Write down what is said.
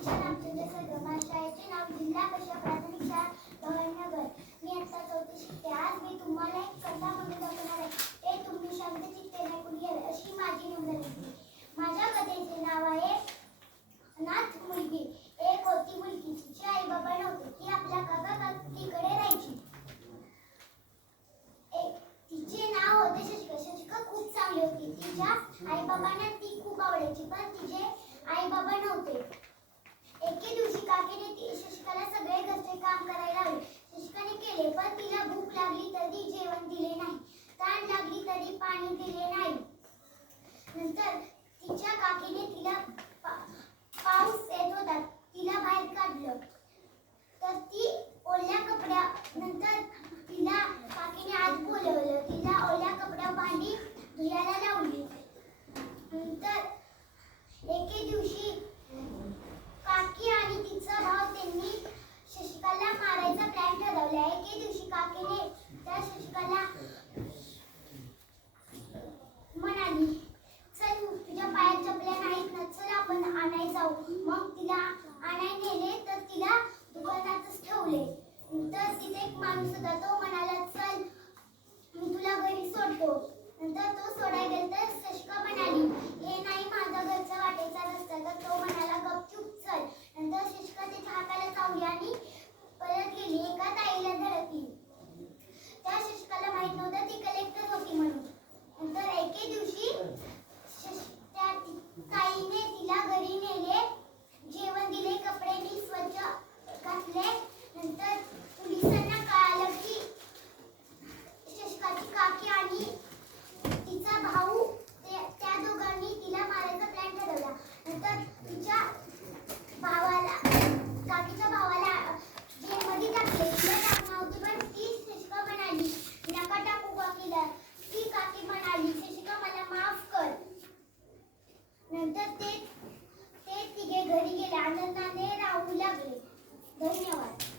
दीक्षा Ramchandra sir माझ्या शाळेचे नाव जिल्हा प्राथमिक शाळा गव्हाणनगर मी आता चौथी शिकते आज मी तुम्हाला एक कथा म्हणून दाखवणार आहे ते तुम्ही शांत चित्ते ऐकून घ्यावे अशी माझी विनंती माझ्या कथेचे नाव आहे अनाथ मुलगी एक होती मुलगी तिचे आई बाबा नव्हते ती आपल्या काका काकीकडे राहायची एक तिचे नाव होते शशिका शशिका खूप चांगली होती. तिच्या आई बाबांना ती खूप आवडायची पण तिचे आई बाबा नव्हते एके दिवशी काकीने ती शशिकाला सगळे घरचे काम करायला लावले शशिकाने केले पण तिला तरी जेवण दिले नाही. तहान लागली तरी पाणी दिले नाही. नंतर तिच्या काकीने तिला पा- पाऊस येत होता. तिला बाहेर काढलं. तर ती ओल्या कपड्या नंतर तिला काकीने आज बोलवलं. तिला ओल्या कपड्या भांडी धुयाला लावली. नंतर एके दिवशी काकी आणि तिचा भाव त्यांनी शशिकाला मारायचा प्लॅन ठरवला एके दिवशी काकीने त्या शशिकाला म्हणाली चल तुझ्या पायात चपल्या नाहीत ना चल आपण आणाय जाऊ मग तिला आणाय नेले तर तिला दुकानातच ठेवले. तर तिथे एक माणूस होता तो म्हणाला चल मी तुला घरी सोडतो. नंतर तो सोडायला गेला तर शशिका म्हणाली हे नाही माझा घरचा वाटेचा रस्ता तर तो म्हणाला गपचूप चल. नंतर शशिका त्याच्या हाताला चावली आणि परत गेली एका ताईला धडकली त्या शशिकाला माहीत नव्हतं ती कलेक्टर होती म्हणून नंतर एके दिवशी शश- त्या ती- ताईने तिला घरी नेले जेवण दिले कपडे नीट स्वच्छ घातले नंतर पोलिसांना कळालं की शशिकाची काकी आणि तिचा भाऊ ते- त्या दोघांनी तिला मारायचा प्लॅन ठरवला नंतर तिच्या भावाला काकीच्या भावाला जेलमध्ये टाकले तिला टाकणार होती पण ती शशिका म्हणाली नका टाकू काकीला ती काकी म्हणाली शशिका मला माफ कर नंतर ते ते तिघे घरी गेले आनंदाने राहू लागले. धन्यवाद.